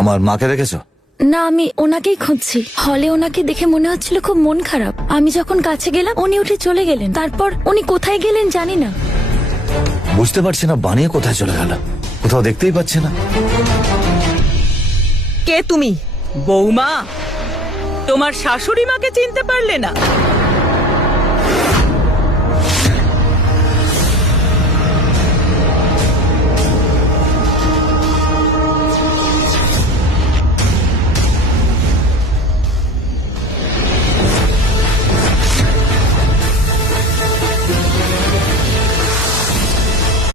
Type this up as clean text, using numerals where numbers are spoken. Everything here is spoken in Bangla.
আমার মাকে দেখেছো? না, আমি ওনাকেই খুঁজছি। হলে ওনাকে দেখে মনে হচ্ছিল খুব মন খারাপ। আমি যখন কাছে গেলাম উনি উঠে চলে গেলেন। তারপর উনি কোথায় গেলেন জানি না। বুঝতে পারছি না বানিয়ে কোথায় চলে গেল, কোথাও দেখতেই পাচ্ছি না। কে তুমি? বৌমা? তোমার শাশুড়ি মাকে চিনতে পারলে না?